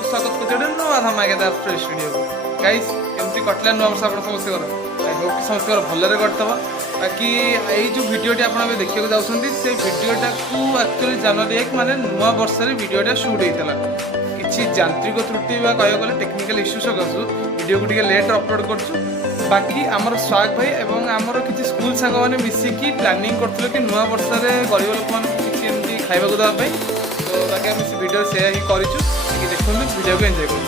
आपको स्वागत कर नुआ धमाकेदार फ्रेश वीडियो को गाइस केमती कटला नुआ वर्ष आप समस्त आई होप कि समस्त भलरे कटवा बाकी ये जो वीडियोटी आप देखा जाऊँगी से वीडियोटा को एक्चुअली जनवरी 1 माने नुआ वर्ष वीडियोटा शूट होता किसी यांत्रिक त्रुटि कह गले टेक्निकल इश्यू सकाशु वीडियो को लेट अपलोड कर बाकी आमर स्वाग भाई एवं आमर किसी स्कूल सांग मैंने मिसिकी प्लानिंग करथिलो कि नुआ वर्ष गरीब लोक मान किसी एमती खाइबा देवाई तो बाकी आम से वीडियो सेया ही करूँ देखो वीडियो को एंजॉय करूँ।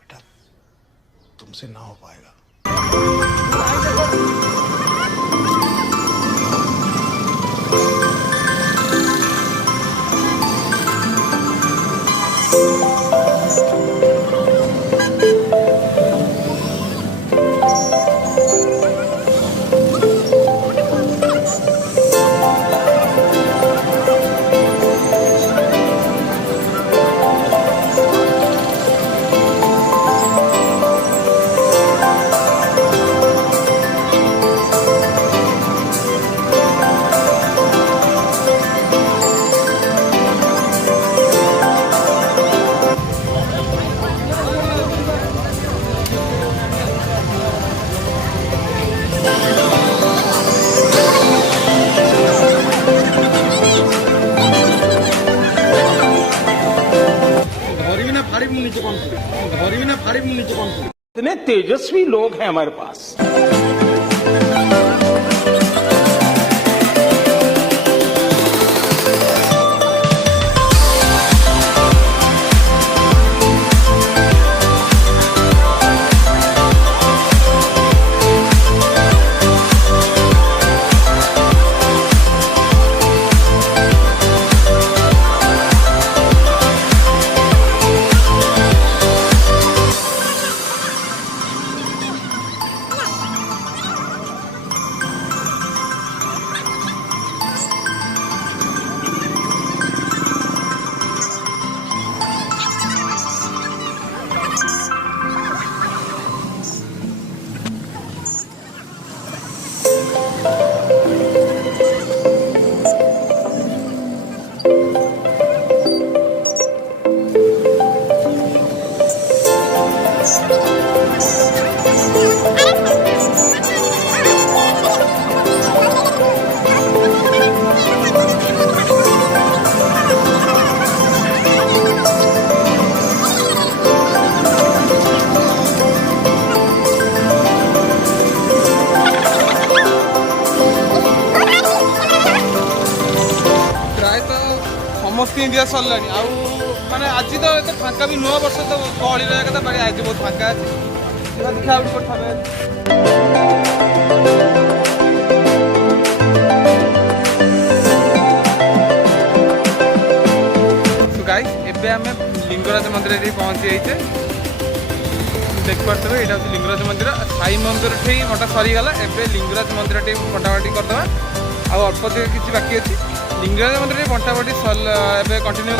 बेटा तुमसे ना हो पाएगा। इतने तेजस्वी लोग हैं हमारे पास। समस्त इंडिया सरला माने आज तो ये फांका भी नुआ वर्ष तो गहली रहा बाकी आज बहुत फांका अच्छे देखा गाइस एबे आम लिंगराज मंदिर पहुँची जाइए देख पारे यहाँ हूँ लिंगराज मंदिर साई मंदिर ठी बंटा सरीगला एबे लिंगराज मंदिर टी बंटाबाटी करदे आ अल्प किसी बाकी अच्छी लिंगराज मंदिर बंटाबाटी एबे कंटिन्यू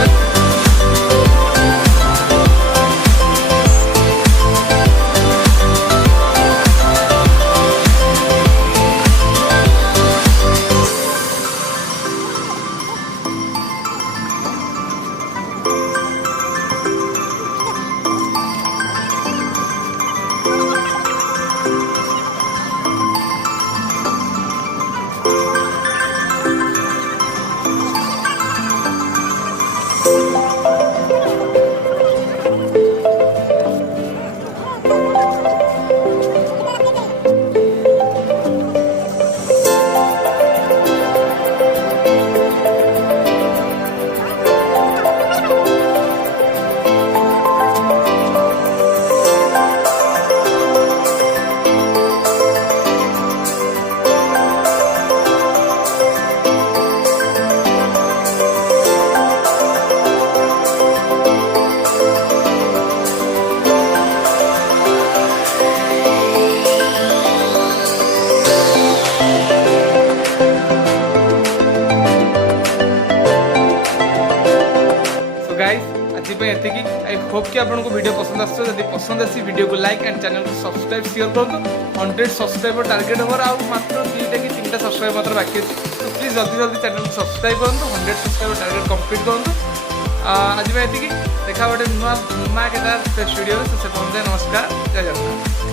ये आई होप कि आपको वीडियो पसंद आस पसंद आसी वीडियो को लाइक एंड चैनल को सब्सक्राइब शेयर करूँ 100 सब्सक्राइबर टार्गेट होवर आ मात्र 2टा कि 3टा सब्सक्राइब मात्र बाकी अच्छे तो प्लीज जल्दी जल्दी चैनल को सब्सक्राइब करूँ 100 सब्सक्राइबर टार्गेट कंप्लीट करूँ आज ये देखा गोटे नुआ नुआ केदार वीडियो तो से पहुँचे नमस्कार जय जगन्नाथ।